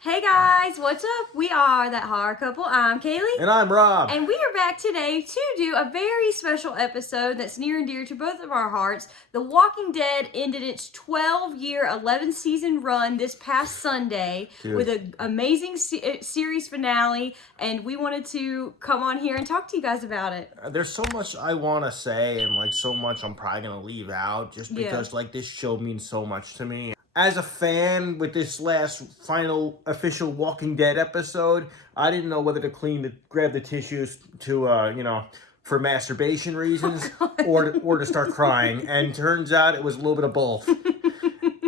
Hey guys, what's up? We are That Horror Couple. I'm Kaylee. And I'm Rob. And we are back today to do a very special episode that's near and dear to both of our hearts. The Walking Dead ended its 12-year, 11-season run this past Sunday with an amazing series finale, and we wanted to come on here and talk to you guys about it. There's so much I want to say, and so much I'm probably going to leave out just because this show means so much to me. As a fan with this last final official Walking Dead episode, I didn't know whether to grab the tissues to, for masturbation reasons or to start crying. And turns out it was a little bit of both.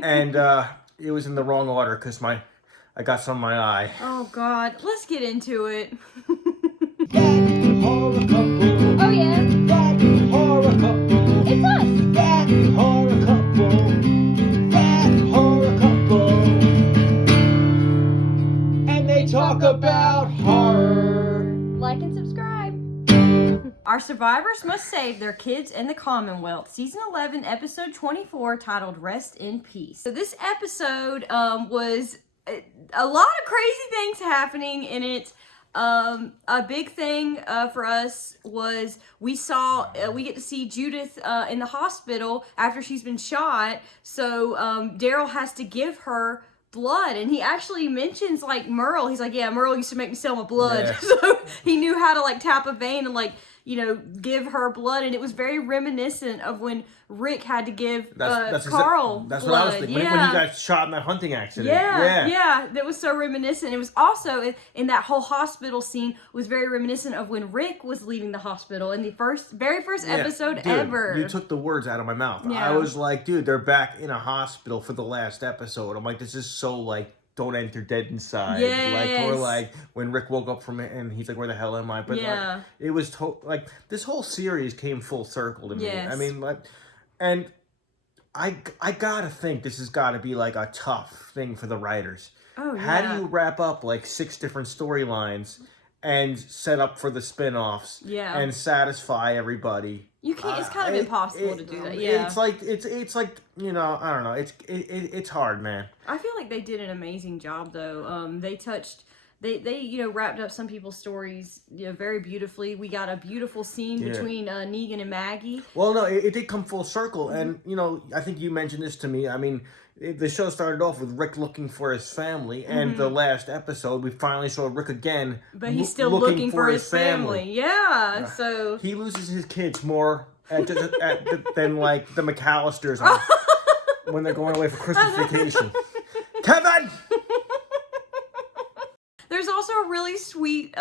And it was in the wrong order because I got some in my eye. Oh God, let's get into it. That horror couple. Oh yeah. That horror couple. It's us. That horror couple. That horror couple. And they talk about horror. Like and subscribe. Our survivors must save their kids and the Commonwealth. Season 11, episode 24, titled Rest in Peace. So this episode was a lot of crazy things happening in it. A big thing for us was we get to see Judith in the hospital after she's been shot. So Daryl has to give her blood, and he actually mentions Merle. He's like, yeah, Merle used to make me sell my blood. Yeah. So he knew how to tap a vein and give her blood, and it was very reminiscent of when Rick had to give Carl That's blood. what I was thinking. Yeah. When he got shot in that hunting accident. Yeah, that was so reminiscent. It was also in that whole hospital scene was very reminiscent of when Rick was leaving the hospiel in the very first episode dude, ever. You took the words out of my mouth. Yeah. I was like, dude, they're back in a hospital for the last episode. I'm like, this is so don't enter dead inside. Yes. Or when Rick woke up from it and he's like, where the hell am I? But it was this whole series came full circle to me. Yes. I mean, and I gotta think this has got to be a tough thing for the writers. Oh yeah. How do you wrap up 6 different storylines and set up for the spin-offs and satisfy everybody? You can't. It's kind of impossible to do that. Yeah. It's I don't know. It's hard, man. I feel like they did an amazing job though. They wrapped up some people's stories very beautifully. We got a beautiful scene between Negan and Maggie. Well, no, it did come full circle, and I think you mentioned this to me. I mean, the show started off with Rick looking for his family, and the last episode we finally saw Rick again, but he's still looking for his family. Yeah, so he loses his kids more than the McAllisters when they're going away for Christmas vacation. Kevin. There's also a really sweet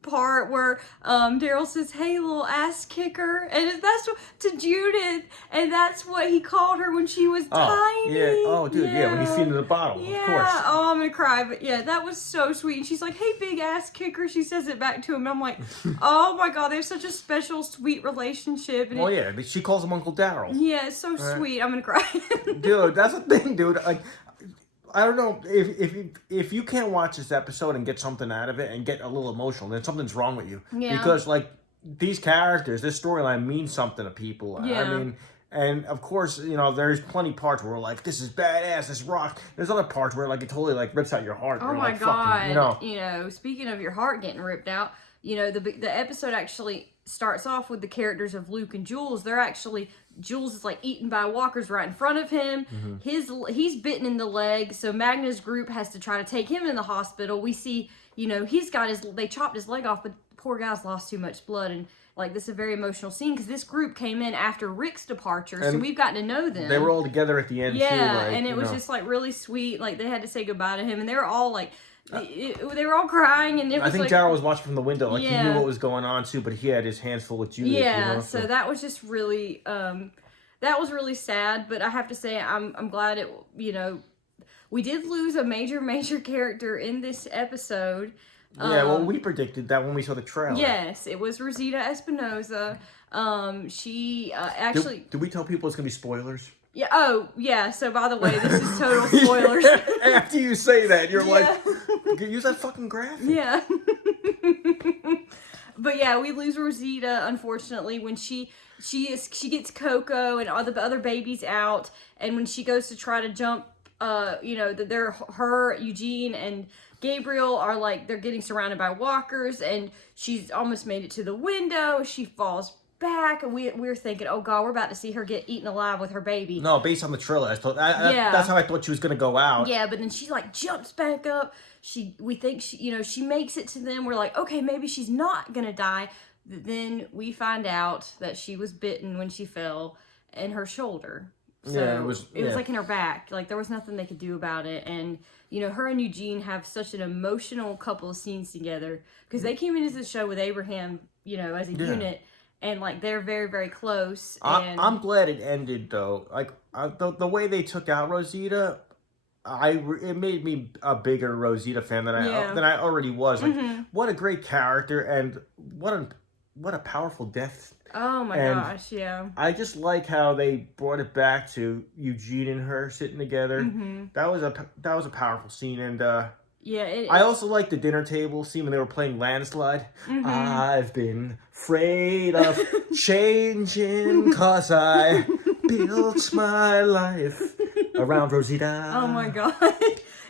part where Daryl says, "Hey, little ass kicker," and that's to Judith, and that's what he called her when she was tiny. Yeah. Oh, dude. Yeah. When he's feeding the bottle. Yeah. Of course. Oh, I'm gonna cry. But yeah, that was so sweet. And she's like, "Hey, big ass kicker." She says it back to him. And I'm like, oh my God, they have such a special, sweet relationship. And yeah. But she calls him Uncle Daryl. Yeah, it's so sweet. I'm gonna cry. Dude, that's the thing, dude. I don't know if you can't watch this episode and get something out of it and get a little emotional, then something's wrong with you. Yeah. Because these characters, this storyline means something to people. Yeah. I mean, and of course, there's plenty parts where we're like, this is badass, this rocks. There's other parts where it totally rips out your heart. Oh my God. Speaking of your heart getting ripped out, the episode actually starts off with the characters of Luke and Jules. Jules is eaten by walkers right in front of him. He's bitten in the leg, so Magna's group has to try to take him in the hospital. We see, they chopped his leg off, but the poor guy's lost too much blood, and this is a very emotional scene because this group came in after Rick's departure, so we've gotten to know them. They were all together at the end too. And it was just really sweet. They had to say goodbye to him, and they were all they were all crying, and I think Daryl was watching from the window, he knew what was going on too, but he had his hands full with Judith. Yeah, so that was just really, that was really sad. But I have to say, I'm glad it. We did lose a major character in this episode. Yeah, we predicted that when we saw the trailer. Yes, it was Rosita Espinosa. She actually. Did we tell people it's gonna be spoilers? Yeah. Oh, yeah. So, by the way, this is total spoilers. After you say that, you're use that fucking graphic. Yeah. But yeah, we lose Rosita, unfortunately, when she gets Coco and all the other babies out, and when she goes to try to jump her, Eugene, and Gabriel are like, they're getting surrounded by walkers, and she's almost made it to the window. She falls back, and we're thinking, oh god, we're about to see her get eaten alive with her baby. No, based on the trailer, that's how I thought she was gonna go out. Yeah, but then she like jumps back up. We think she makes it to them. We're like, okay, maybe she's not gonna die. But then we find out that she was bitten when she fell in her shoulder. So yeah, it was like in her back. Like there was nothing they could do about it. And her and Eugene have such an emotional couple of scenes together because they came into the show with Abraham, as a unit, and like they're very, very close. And I'm glad it ended though. Like the way they took out Rosita, it made me a bigger Rosita fan than I already was. Like what a great character, and what a powerful death. Oh my gosh, yeah. I just like how they brought it back to Eugene and her sitting together. That was a powerful scene, and I also like the dinner table scene when they were playing Landslide. I've been afraid of changing 'cause I built my life around Rosita. Oh my god.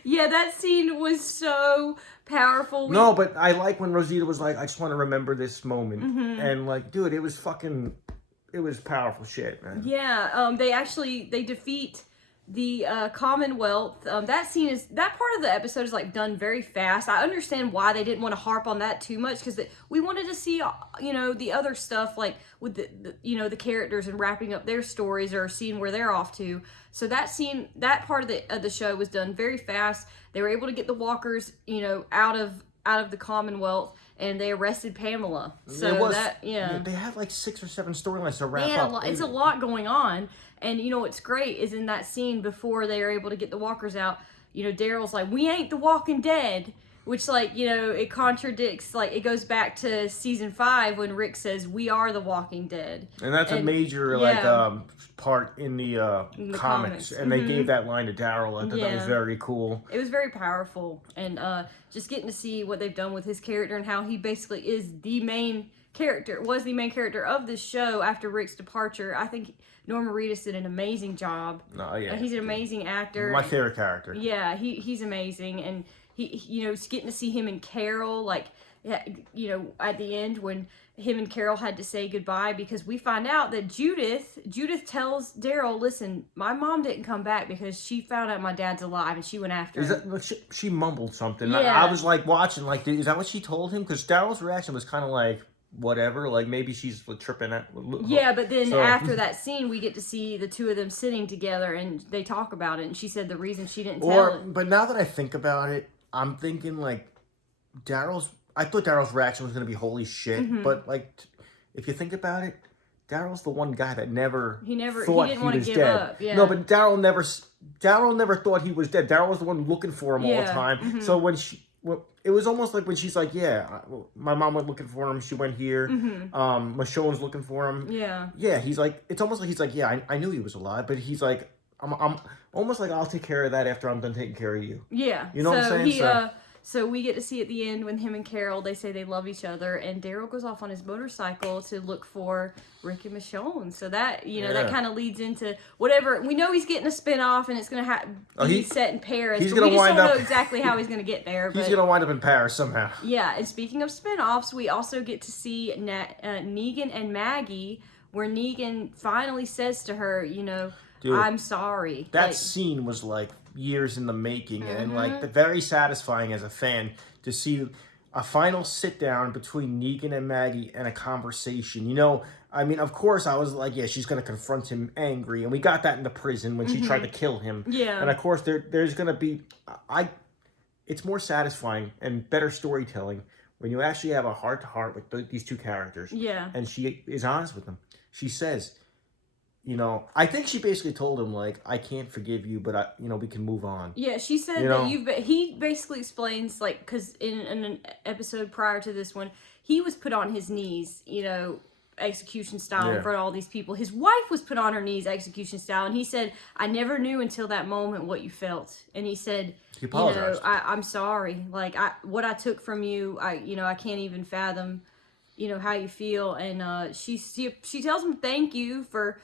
Yeah, that scene was so powerful. No, but I like when Rosita was like, I just want to remember this moment. And like, dude, it was powerful shit, man. Yeah, they defeat the Commonwealth. That part of the episode is like done very fast. I understand why they didn't want to harp on that too much, because we wanted to see the other stuff, like with the characters and wrapping up their stories or seeing where they're off to. So that part of the show was done very fast. They were able to get the walkers out of the Commonwealth, and they arrested Pamela. So they had like 6 or 7 storylines to wrap up. It's a lot going on. And what's great is in that scene before they are able to get the walkers out, Daryl's like, we ain't the Walking Dead, which it contradicts, it goes back to season 5 when Rick says we are the Walking Dead. And that's a major part in the comics. And they gave that line to Daryl. I thought that was very cool. It was very powerful, and just getting to see what they've done with his character and how he basically was the main character of this show after Rick's departure. I think Norman Reedus did an amazing job. He's an amazing actor. My favorite character. Yeah, he's amazing, and he getting to see him and Carol, at the end when him and Carol had to say goodbye, because we find out that Judith tells Daryl, listen, my mom didn't come back because she found out my dad's alive and she went after him. She mumbled something. Yeah. I was like watching, dude, is that what she told him? Because Daryl's reaction was kind of like, whatever, maybe she's tripping at. Yeah, but then after that scene, we get to see the two of them sitting together and they talk about it. And she said the reason she didn't tell it. But now that I think about it, I'm thinking I thought Daryl's reaction was going to be holy shit. But if you think about it, Daryl's the one guy that never he didn't want to give dead. up. Yeah. No, but Daryl never thought he was dead. Daryl was the one looking for him all the time. So when it was almost like when she's like, my mom went looking for him. She went here. Michonne's looking for him. Yeah. Yeah, he's like, it's almost like he's like, I knew he was alive, but he's like, I'm almost like, I'll take care of that after I'm done taking care of you. Yeah. You know what I'm saying? So we get to see at the end when him and Carol, they say they love each other, and Daryl goes off on his motorcycle to look for Rick and Michonne. So that, that kind of leads into whatever. We know he's getting a spinoff, and it's going to be set in Paris. He's but we just don't know exactly how he's going to get there. He's going to wind up in Paris somehow. Yeah, and speaking of spinoffs, we also get to see Negan and Maggie, where Negan finally says to her, Dude, I'm sorry. That scene was years in the making, and very satisfying as a fan to see a final sit down between Negan and Maggie and a conversation. I mean, of course, I was like, yeah, she's going to confront him angry, and we got that in the prison when she tried to kill him. Yeah. And of course, there's going to be, it's more satisfying and better storytelling when you actually have a heart-to-heart with these two characters. Yeah. And she is honest with them. She says, I think she basically told him, I can't forgive you, but we can move on. Yeah, she said that he basically explains, because in an episode prior to this one, he was put on his knees, execution style in front of all these people. His wife was put on her knees execution style, and he said, I never knew until that moment what you felt. And he said, he apologized. I'm sorry. What I took from you, I can't even fathom, how you feel. And she tells him thank you for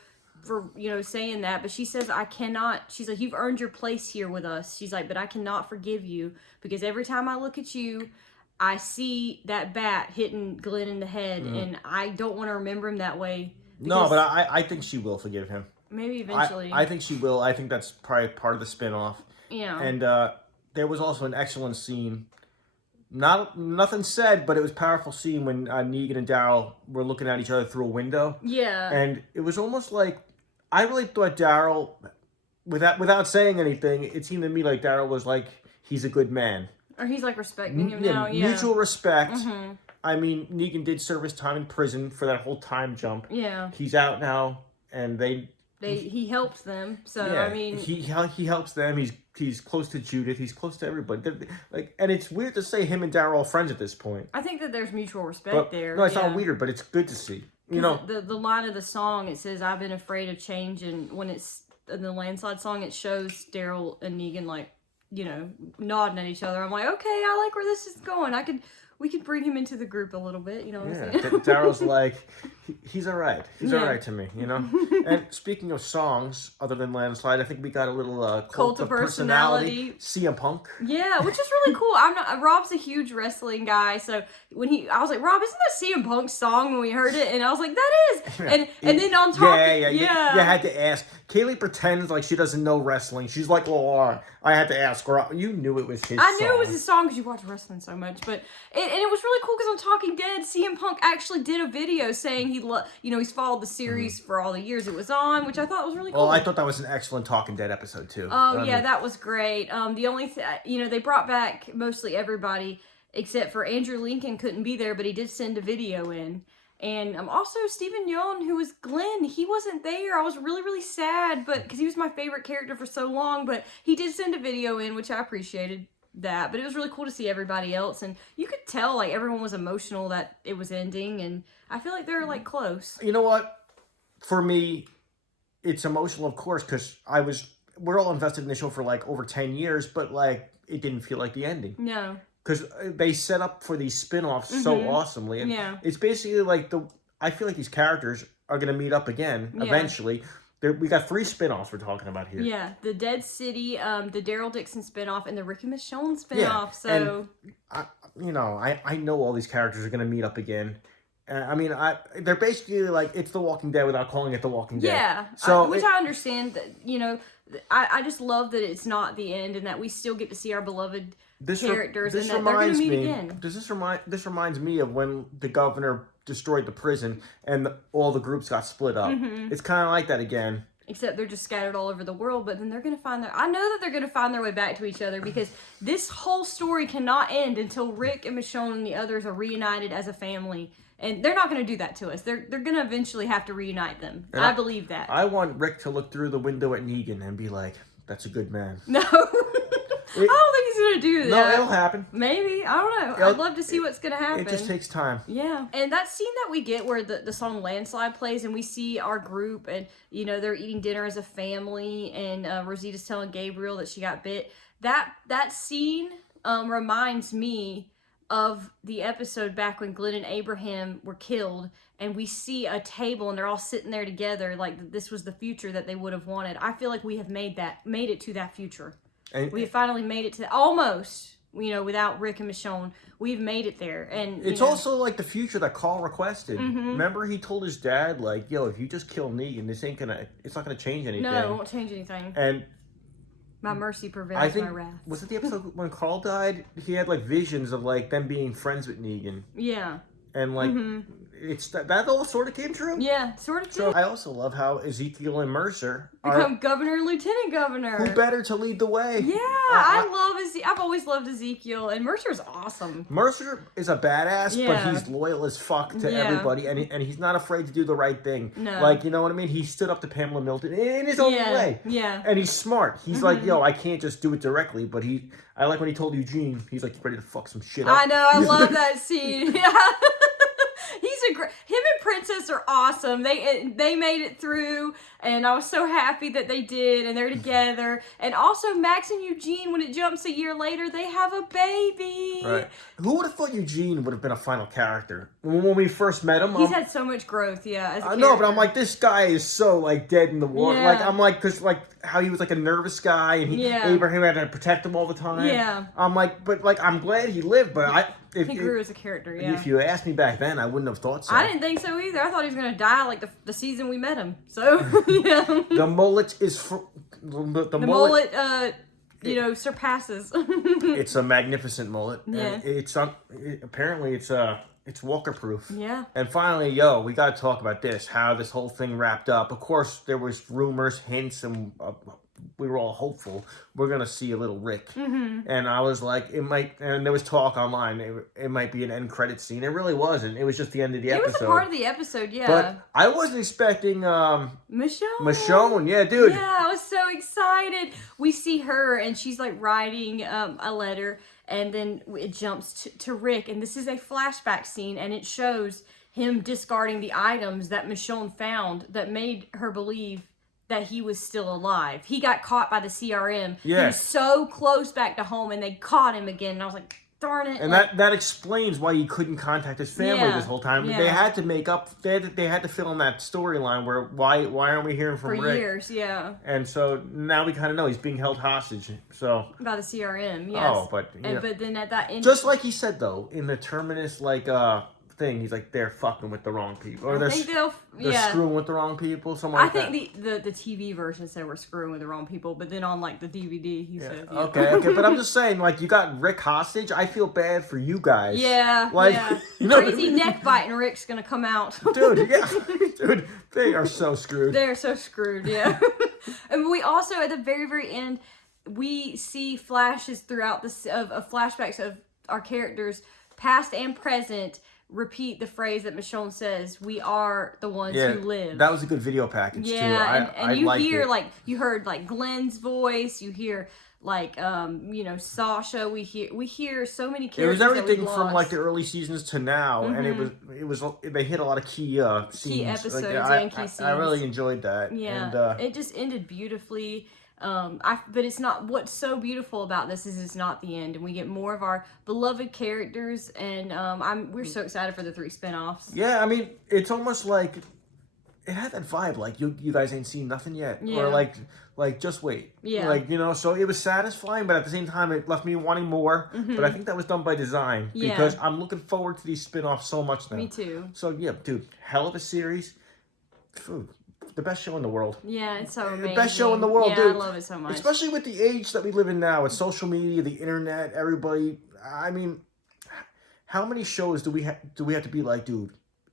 saying that, but she says, I cannot, she's like, you've earned your place here with us. She's like, but I cannot forgive you because every time I look at you, I see that bat hitting Glenn in the head, and I don't want to remember him that way. No, but I think she will forgive him. Maybe eventually. I think she will. I think that's probably part of the spinoff. Yeah. And there was also an excellent scene. Nothing said, but it was a powerful scene when Negan and Daryl were looking at each other through a window. Yeah. And it was almost like, I really thought Daryl, without saying anything, it seemed to me like Daryl was like, he's a good man. Or he's like respecting him now, yeah. Mutual respect. Mm-hmm. I mean, Negan did serve his time in prison for that whole time jump. Yeah. He's out now, and he helps them. So yeah, I mean, he helps them. He's close to Judith. He's close to everybody. And it's weird to say him and Daryl are friends at this point. I think that there's mutual respect there. No, it's not weird, but it's good to see. You know, the line of the song, it says, "I've been afraid of change," and when it's in the Landslide song, it shows Daryl and Negan like, nodding at each other. I'm like, okay, I like where this is going. We could bring him into the group a little bit, you know what I'm saying? Daryl's like, he's all right. He's all right to me, And speaking of songs, other than Landslide, I think we got a little Cult of Personality. CM Punk. Yeah, which is really cool. Rob's a huge wrestling guy, so I was like, Rob, isn't that CM Punk's song when we heard it? And I was like, that is. And then on top, you had to ask. Kaylee pretends like she doesn't know wrestling. She's like, well, I had to ask her. You knew it was his song. I knew it was his song because you watch wrestling so much. But and it was really cool because on Talking Dead, CM Punk actually did a video saying he's followed the series for all the years it was on, which I thought was really cool. Well, I thought that was an excellent Talking Dead episode too. Oh yeah, that was great. The only they brought back mostly everybody except for Andrew Lincoln couldn't be there, but he did send a video in. And also Stephen Yeun, who was Glenn, he wasn't there. I was really, really sad, but because he was my favorite character for so long. But he did send a video in, which I appreciated that. But it was really cool to see everybody else, and you could tell like everyone was emotional that it was ending, and I feel like they're like close. You know what? For me, it's emotional, of course, because we're all invested in the show for like over 10 years, but like it didn't feel like the ending. No. Because they set up for these spin-offs so awesomely. And it's basically like I feel like these characters are going to meet up again eventually. We got 3 spin-offs we're talking about here. Yeah, the Dead City, the Daryl Dixon spin-off, and the Rick and Michonne spin-off. So, and, I know all these characters are going to meet up again. They're basically like, it's The Walking Dead without calling it The Walking Dead. Yeah, which I understand that, I just love that it's not the end and that we still get to see our beloved characters and that they're going to meet again. This reminds me of when the governor destroyed the prison and all the groups got split up. It's kind of like that again. Except they're just scattered all over the world, but then they're going to I know that they're going to find their way back to each other because this whole story cannot end until Rick and Michonne and the others are reunited as a family. And they're not going to do that to us. They're going to eventually have to reunite them. And I believe that. I want Rick to look through the window at Negan and be like, that's a good man. No. I don't think he's going to do that. No, it'll happen. Maybe. I don't know. I'd love to see what's going to happen. It just takes time. Yeah. And that scene that we get where the song Landslide plays and we see our group and, they're eating dinner as a family and Rosita's telling Gabriel that she got bit. That scene reminds me of the episode back when Glenn and Abraham were killed and we see a table and they're all sitting there together like this was the future that they would have wanted. I feel like we have made it to that future. We have finally made it to almost, without Rick and Michonne, we've made it there. And it's also like the future that Carl requested. Remember he told his dad like, yo, if you just kill Negan, it's not gonna change anything. No, it won't change anything. And my mercy prevails my wrath. Was it the episode when Carl died? He had like visions of like them being friends with Negan. Yeah. And like it's that all sort of came true. Yeah, sort of did. So I also love how Ezekiel and Mercer become governor and lieutenant governor. Who better to lead the way? Yeah, I've always loved Ezekiel, and Mercer's awesome. Mercer is a badass, but he's loyal as fuck to everybody, and he's not afraid to do the right thing. No. Like, you know what I mean? He stood up to Pamela Milton in his own way. Yeah. And he's smart. He's like, yo, I can't just do it directly, but I like when he told Eugene, he's like, you ready to fuck some shit up? I know, I love that scene. Yeah. He's a great. Him and Princess are awesome. They made it through, and I was so happy that they did, and they're together. And also Max and Eugene, when it jumps a year later, they have a baby. Right. Who would have thought Eugene would have been a final character when we first met him? He's had so much growth, yeah. As a I know, but I'm like, this guy is so like dead in the water. Yeah. Like I'm like, because like how he was like a nervous guy, and Abraham had to protect him all the time. Yeah. I'm like, but like I'm glad he lived, but he grew as a character, yeah. If you asked me back then, I wouldn't have thought so. I didn't think so either. I thought he was going to die like the season we met him. So, yeah. The mullet is the mullet surpasses. It's a magnificent mullet. Yeah. And apparently it's Walker proof. Yeah. And finally, we got to talk about this, how this whole thing wrapped up. Of course, there was rumors, hints, and we were all hopeful we're going to see a little Rick. Mm-hmm. And I was like, it might, and there was talk online, it might be an end credit scene. It really wasn't. It was just the end of the episode. It was a part of the episode, yeah. But I wasn't expecting Michonne. Yeah, dude. Yeah, I was so excited. We see her, and she's like writing a letter, and then it jumps to Rick, and this is a flashback scene, and it shows him discarding the items that Michonne found that made her believe that he was still alive. He got caught by the CRM. Yeah. He was so close back to home, and they caught him again, and I was like, darn it. And that explains why he couldn't contact his family this whole time. Yeah. They had to make up. They had to fill in that storyline where why aren't we hearing from For Rick? years, yeah. And so now we kind of know he's being held hostage. So by the CRM, yes. Oh, but but then at that end, just like he said though in the terminus thing, he's like they're fucking with the wrong people, or they're screwing with the wrong people. Something like that. I think the TV version said we're screwing with the wrong people, but then on like the DVD he said. Yeah. Okay, but I'm just saying, like you got Rick hostage. I feel bad for you guys. Yeah, like you know, crazy neck biting Rick's gonna come out. Dude, they are so screwed. They're so screwed. Yeah, and we also at the very end we see flashes throughout this of flashbacks of our characters, past and present, repeat the phrase that Michonne says, we are the ones who live. That was a good video package too. And you hear it. you heard Glenn's voice, you hear Sasha, we hear so many characters. It was everything that from like the early seasons to now, and it was they hit a lot of key scenes. Key episodes and key scenes. I really enjoyed that. Yeah, and, it just ended beautifully. But it's not, what's so beautiful about this is it's not the end, and we get more of our beloved characters, and we're so excited for the 3 spinoffs. Yeah, I mean, it's almost like it had that vibe, like you guys ain't seen nothing yet, or like just wait, so it was satisfying, but at the same time it left me wanting more. But I think that was done by design because I'm looking forward to these spinoffs so much now. Me too. So yeah, dude, hell of a series. The best show in the world. Yeah, it's so amazing. The best show in the world, dude. I love it so much. Especially with the age that we live in now, with social media, the internet, everybody. I mean, how many shows do we have to be like, dude?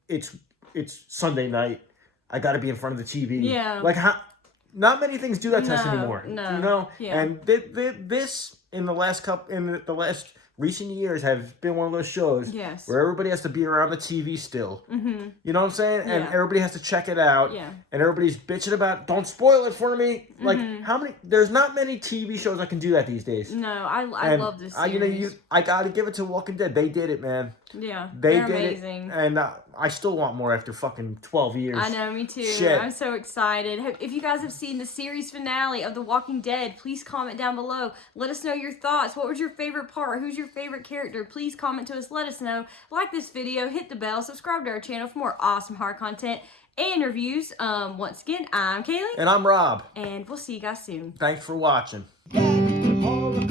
It's Sunday night. I got to be in front of the TV. Yeah. Like not many things do that to us anymore. No. You know. Yeah. And this in the last recent years have been one of those shows where everybody has to be around the TV still. Mm-hmm. You know what I'm saying? And everybody has to check it out. Yeah. And everybody's bitching about, don't spoil it for me. Like, there's not many TV shows that can do that these days. No, I love this series. I gotta give it to Walking Dead. They did it, man. Yeah. They're amazing. And I still want more after fucking 12 years. I know, me too. Shit. I'm so excited. If you guys have seen the series finale of The Walking Dead, please comment down below. Let us know your thoughts. What was your favorite part? Who's your favorite character? Please comment to us. Let us know. Like this video, hit the bell, subscribe to our channel for more awesome horror content and reviews. Once again, I'm Kaylee. And I'm Rob. And we'll see you guys soon. Thanks for watching. Horror